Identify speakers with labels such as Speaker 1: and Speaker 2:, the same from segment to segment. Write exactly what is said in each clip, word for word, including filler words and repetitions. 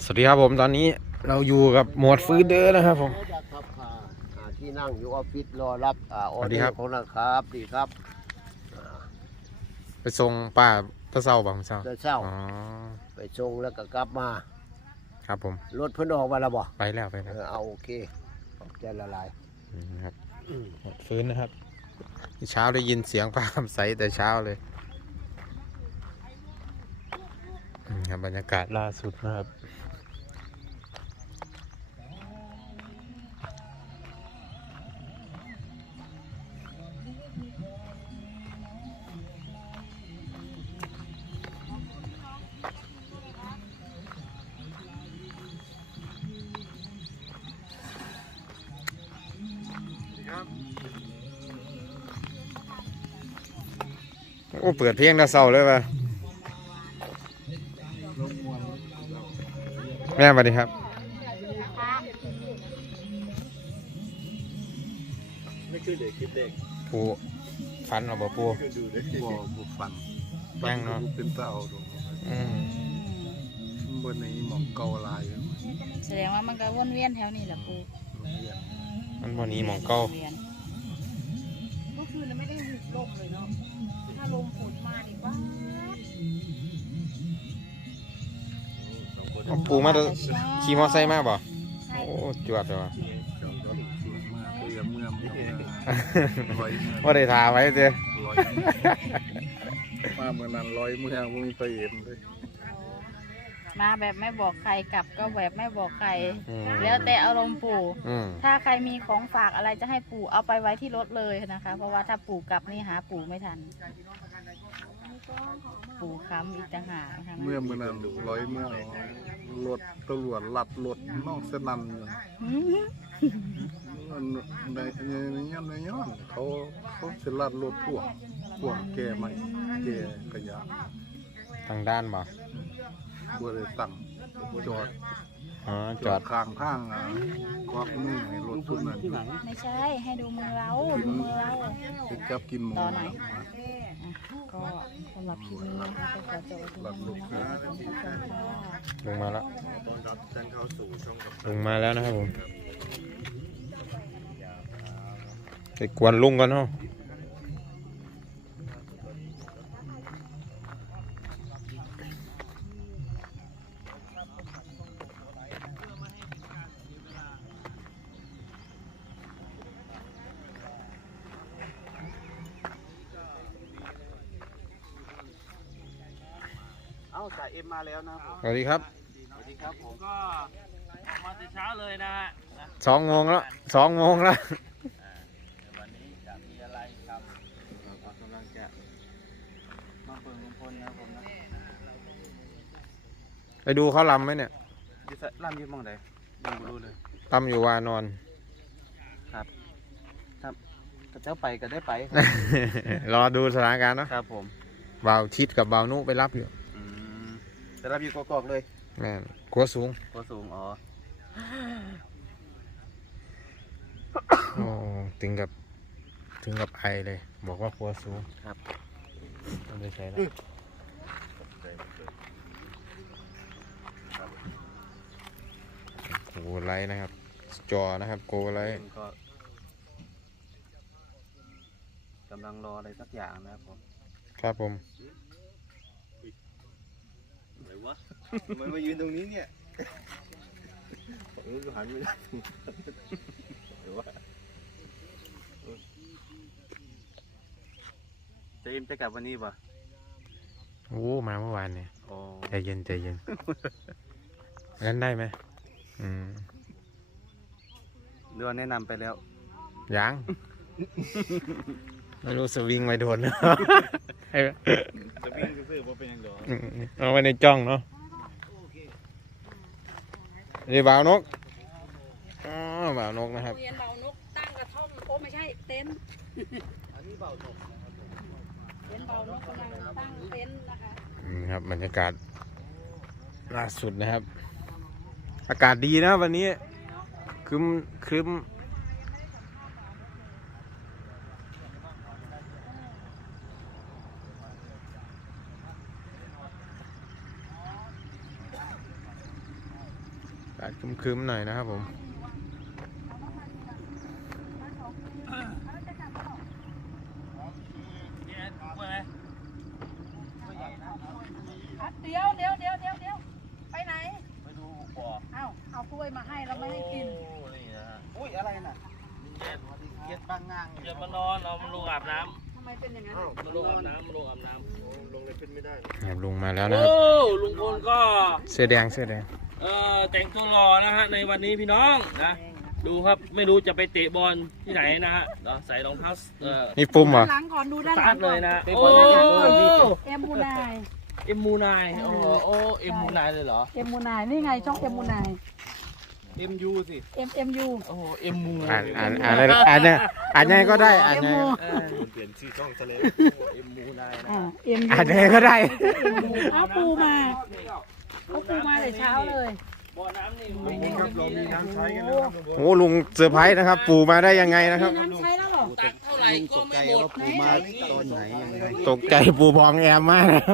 Speaker 1: วัสดีครับผมตอนนี้เราอยู่กับหมวดฟื้นเด้อนะครับผม
Speaker 2: ครับค่ะที่นั่งอยู่ออฟฟิศรอรับออเดอร์ของนะครับดีครับ
Speaker 1: ไปส่งป้าตะเศร้าบ่ผมเศร้า
Speaker 2: เดินเช้า
Speaker 1: อ๋อ
Speaker 2: ไปส่งแล้วก็กลับมา
Speaker 1: ครับผม
Speaker 2: รถเพิ่นออกมาแล้วบ่
Speaker 1: ไปแล้วไปแล้ว
Speaker 2: เอาโอเคใจละลาย
Speaker 1: ครับหมวดฟื้นนะครับเช้าได้ยินเสียงป้าคำใสแต่เช้าเลยครับบรรยากาศล่าสุดนะครับโอ้เปิดเพลงแล้วเศร้าเลยป่ะแม่สวัสดีครับ
Speaker 3: ไม่คือเด็กคิดเด็ก
Speaker 1: ปูฟันหรอบ่ปู
Speaker 3: บ่บุฟัน
Speaker 1: ยังเนาะ
Speaker 3: เป็นเต้าตรงบนนี้มองเกาลาย
Speaker 4: แสดงว่ามันก็วนเวียนแถวนี้แหละปู
Speaker 1: มันบนนี้มองเก้า
Speaker 4: ก็คือเราไม่ได้หุบลมเลยเนาะถ้าลมฝนมาดีกว่า
Speaker 1: ปูมาขี่มอไซค์มาบ่โอ้จวดเลยว่ะว่าได้ทาไว้เจ้
Speaker 3: มาเมื่อนั้นร้อยเมื่อมึงไปเห็นเลย
Speaker 4: มาแบบไม่บอกใครกลับก็แบบไม่บอกใครแล้วแต่อารมณ์ปู่ถ้าใครมีของฝากอะไรจะให้ปู่เอาไปไว้ที่รถเลยนะคะเพราะว่าถ้าปู่กลับนี่หาปู่ไม่ทันปู่ค้ำอีกต่างหาก
Speaker 3: เมื่อเมื่อนั้นร้อยเมื่อรถตำรวจหลัดรถนอกสนันในในย้อนในย้อนเขาเขาจะลัดรถพ่วงพ่วงแก่ใหม่แก่ขยะ
Speaker 1: ทางด้านบ่
Speaker 3: บัวเลยตั้งจอด
Speaker 1: อ๋อจอด
Speaker 3: ข้างทางอ่ะควักมือให้รถทุนนั้น
Speaker 4: ไม่ใช่ให้ดูมือเราดูมือเรา
Speaker 3: จะจับกินหมู
Speaker 4: ต่อหน่อยก็สำหรับคลิปนี้นะคะก็ขอจบไว้ที่นี่นะคะ
Speaker 1: ลงมาแล้วลงมาแล้วนะครับผมไปกวนลุงกันเนาะ
Speaker 2: เอาสายเอ็มมาแล้วนะ
Speaker 1: สวัสดีครับ
Speaker 2: สวัสดีครับผม
Speaker 5: ก็มาแต่เช้าเลยนะฮะ
Speaker 1: สองโมงแล้วสองโมงแล้ว
Speaker 5: วันนี้จะมีอะไรครับเรากำลังจะมาเปิดลุงพลนะผมนะ
Speaker 1: ไปดูเขาลำไหมเนี่ย
Speaker 5: ลำยืดมองไหนยังไม่รู้เลย
Speaker 1: ลำอยู่วานอน
Speaker 5: ครับครับเจ้าไปก็ได้ไป
Speaker 1: รอดูสถานการณ์เนาะ
Speaker 5: ครับผม
Speaker 1: บ่าวชิดกับบ่าวนุไปรับอยู่
Speaker 5: จะรับอยู่กอกๆเลย
Speaker 1: แม่กลัวสูง
Speaker 5: กลัวสูงอ๋อ
Speaker 1: โอ้ถึงกับถึงกับไอเลยบอกว่ากลัวสูง
Speaker 5: ครับ
Speaker 1: ต้องไปใช้แล้วโกไลท์นะครับจอนะครับโกไลท์
Speaker 5: กำลังรออะไรสักอย่างนะครับผม
Speaker 1: ครับผม
Speaker 3: อะไรวะมันมายืนตรงนี้เนี่ยเออหันไม่ได้หรือว่า
Speaker 5: จะอินไปกับวันนี้ป่ะ
Speaker 1: โอ้มาเมื่อวานเนี่ยใจเย็นใจเย็นงั้นได้ไหมอืม
Speaker 5: เรื่องแนะนำไปแล้ว
Speaker 1: ยังไม่รู้สวิงไม่โดนเนาะ
Speaker 5: สวิงซื้อว่าเป็นยังไง
Speaker 1: เอาไว้ในจ้องเนาะนี่บ่าวนกอ๋อบ่าวนกนะครับ
Speaker 4: เรียนบ่าวนกตั้งกระท่อมโอ้ไม่ใช่เต็นท์
Speaker 5: อันนี้บ่าวนก
Speaker 4: เรียนบ่าวนกกำลังตั้งเต็นท์นะคะ
Speaker 1: ครับบรรยากาศล่าสุดนะครับอากาศดีนะวันนี้ครึ้มครึ้มอากาศครึ้มๆหน่อยนะครับผม
Speaker 4: เดี๋ยวเดี๋ยวเดี๋ยวเดี๋ยวเดี๋ยวไปไหน
Speaker 5: ไปดูบ่อ
Speaker 4: เอ้าเอากล้วยมาให้เราไม่ให้กิน
Speaker 5: โอ้นี่นะฮะ
Speaker 3: อุ้ยอะไรน่ะ
Speaker 5: เย็น
Speaker 3: เกียดบางงาง
Speaker 5: เดี๋ยวมานอนเอามาลงอาบน้
Speaker 4: ทำไมเป็นอย่างนั้น
Speaker 3: อ้าว
Speaker 5: ำมาลงอาบน้ำมาลงอาบน้
Speaker 3: ลงเลยขึ้นไม่ได้
Speaker 1: ครับลุงมาแล้ว
Speaker 5: ำ
Speaker 1: นะ
Speaker 5: โอ้
Speaker 1: ครับ
Speaker 5: ลุงพลก็
Speaker 1: เสื้อแดงเสื้อแดง
Speaker 5: เอ่อแต่งตัวหล่อนะฮะในวันนี้พี่น้องนะดูครับไม่รู้จะไปเตะบอลที่ไหนนะฮะเดี๋ยวใส่รองเท้าเอ่อ
Speaker 1: นี่ปุ่มเหรอ
Speaker 4: ด้านหลังก่อนดูด้าน
Speaker 5: ส
Speaker 4: ห
Speaker 5: ตา
Speaker 4: ลั
Speaker 5: ร์
Speaker 4: ง
Speaker 5: ท
Speaker 4: ก่
Speaker 5: เล
Speaker 4: อน
Speaker 5: ยนะ
Speaker 3: เตะ
Speaker 5: โอ้
Speaker 3: บอลได้ก่อน
Speaker 4: เอ็มมูนาย
Speaker 5: เอ็มมูนายโอ้โอ้เอ็มมูนายเลยเหรอ
Speaker 4: เอ็มมูนายนี่ไงช่องเอ็มมูนาย
Speaker 3: เอ็มยูสิ
Speaker 4: เอ็มเอ็มยู
Speaker 5: โอ้เอ็มมู
Speaker 1: อ่านอ่านอ่านอะไรอ่านเนี่ยอ่านยังไงก็ได้อ่านยังไง
Speaker 5: เออ
Speaker 3: เปลี่ยนชื่อช่องซะเลย
Speaker 5: เอ็มมูนายนะ
Speaker 4: อ่าเอ็มยู
Speaker 1: อ่านยังไงก็ได้
Speaker 4: เอาปูมาเอาปูมาแต่เช้าเลย
Speaker 5: บ่อน้ำนี่
Speaker 3: นี่ครับเรามีน้ำใช้กันแล้วครับ
Speaker 1: โอ้ลุงเซอร์ไพรส์นะครับ ปู่มาได้ยังไงนะครับ
Speaker 4: มีน้ำใช้แล้วเหรอ
Speaker 5: ตักเท่าไหร่ก็ไม่หมด
Speaker 3: ปูมาตอนไหนยังไง
Speaker 1: ตกใจปู่พองแอมมากนะครับ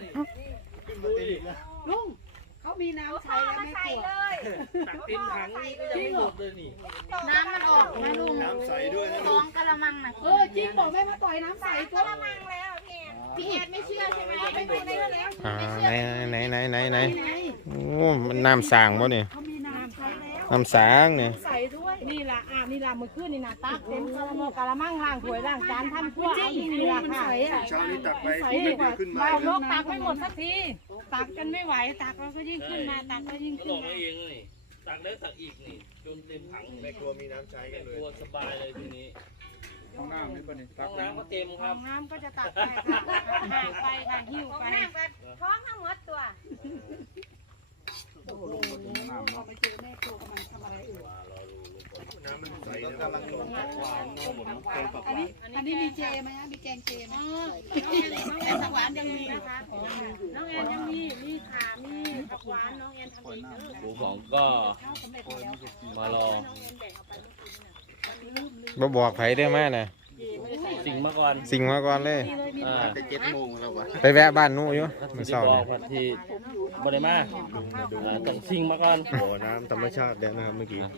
Speaker 4: ลุงเขามีน้ำใช้แล้วไม่กลัว
Speaker 5: ตักเต็มถังนี่ก็ยังไม่หมดเลยนี่
Speaker 4: น้ำมันออกนะลุง
Speaker 3: น้ำใสด้วยนะ
Speaker 4: สองกะละมังนะเออจริงบอกแม่มาต่อยน้ำใสกะละมังแล้วพี่แอดไม่เชื่อใช่ไหมไม่ดูได้แล้ว
Speaker 1: อ่าไหนไหนไหนไหนไหน
Speaker 4: ไหน
Speaker 1: โอ้มันน้ำสางป่ะเนี่ย
Speaker 4: เขามีน้ำใช้แล้ว
Speaker 1: น้ำสางเนี่ย
Speaker 4: ใส่ด้วยนี่ล่ะอ่านี่ล่ะมือขึ้นนี่นะตักเต็มกะละมังกะละมังล้างถ้วยล้างจานทำครัวเอาที่นี่ล่ะค่ะ
Speaker 3: เช้านี้ตักไป
Speaker 4: ใส่
Speaker 3: ขึ้
Speaker 4: ดี
Speaker 3: น
Speaker 4: กว่า
Speaker 3: ขึ้นมา
Speaker 4: เบาลกตักไม่หมดสักทีตักกันไม่ไหวตักเราก็ยิ่งขึ้นมาตักก็ยิ่ง
Speaker 5: ก็
Speaker 4: ขึ้
Speaker 5: ล
Speaker 4: น
Speaker 5: ง
Speaker 4: มา
Speaker 5: มาเองนี่ตักได้ตักอีกนี่จนเต็มถัง
Speaker 3: แม่ครัวมีน้ำใช้กันเลย
Speaker 5: ตัวสบายเลยทีนี้
Speaker 3: ห้องน้ำนี่ป่ะนี่
Speaker 5: ห้องน้ำก็เต็มค
Speaker 4: ห้
Speaker 5: รั
Speaker 4: อบ งน้ำก็จะตักไปค่ะห่างไปค่ะหิ้วไป
Speaker 6: ท้องทั้งหมดตัว
Speaker 4: โอ้โหเราไปเจอแม่ครัวกำลังทำอะไรอยู่
Speaker 3: น้ำมันใสกำลังลงหวานนมผมเคยปรับ
Speaker 4: อันนี้อันนี้มีเจไหมฮะมีแกงเจไหมน้องแอนน้องแอนผักหวานยังมีนะคะน้องแอนยังมีมีขามีผักหวานน้องแอนทำเองเด้อ
Speaker 5: ดูของก็
Speaker 4: ข้าวสำเร็จแล้ว
Speaker 5: มารอ
Speaker 4: น้องแอนแบ่งเอาไปเมื่อคืนน่ะ
Speaker 1: บ่บอกไผได้ไหมนะ
Speaker 5: สิ่งมาก่อน
Speaker 1: สิ่งมาก่อนเลย
Speaker 4: มีเลยมี
Speaker 5: อ่า
Speaker 3: แต่เจ็ดโมงแล้ววะ
Speaker 1: ไปแวะบ้านนู้อยู่เมื่อ
Speaker 5: ที่
Speaker 1: เช้า
Speaker 5: บอ
Speaker 1: เนี่
Speaker 5: ก
Speaker 1: ย
Speaker 5: พันทีบริมาอ่าต้องสิ่งมาก่อน
Speaker 3: บ่อน้ำธรรมชาติแล้วนะครับเมื่อกี้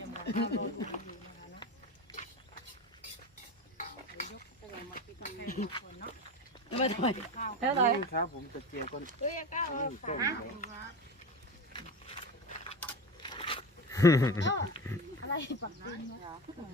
Speaker 4: ไม่ถอยแล้วถอย
Speaker 3: ครับผมจะเจียวก่อน
Speaker 6: เอ้ยก้าวเอา
Speaker 3: ต้ม
Speaker 4: อะไรปักน้ำเหรอ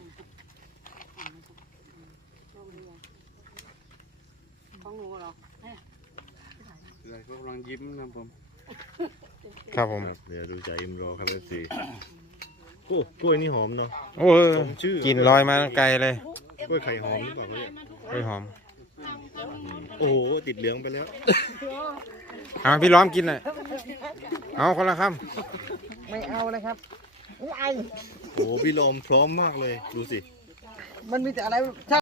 Speaker 4: ของหนูเหรอ
Speaker 3: เลยก็กำลังยิ้มนะผม
Speaker 1: ครับผม
Speaker 3: เดี๋ยวดูจากอิมโรครับเอฟซีโอ้กล้วยนี่หอมเนาะ
Speaker 1: โอ้ย
Speaker 3: ผมชื่อ
Speaker 1: กลินลอยมาตั้งไกลเลย
Speaker 3: กล้วยไข่หอมหรือเปล่าเนี่ย
Speaker 1: กล้วยหอม
Speaker 3: โอ้โหติดเหลืองไปแล้ว
Speaker 1: เอาพี่ล้อมกินหน่อยเอาคนละค
Speaker 2: ไม่เอานะครับไอ
Speaker 3: โอ้โหพี่ลมพร้อมมากเลย ดูสิ
Speaker 2: มันมีแต่อะไร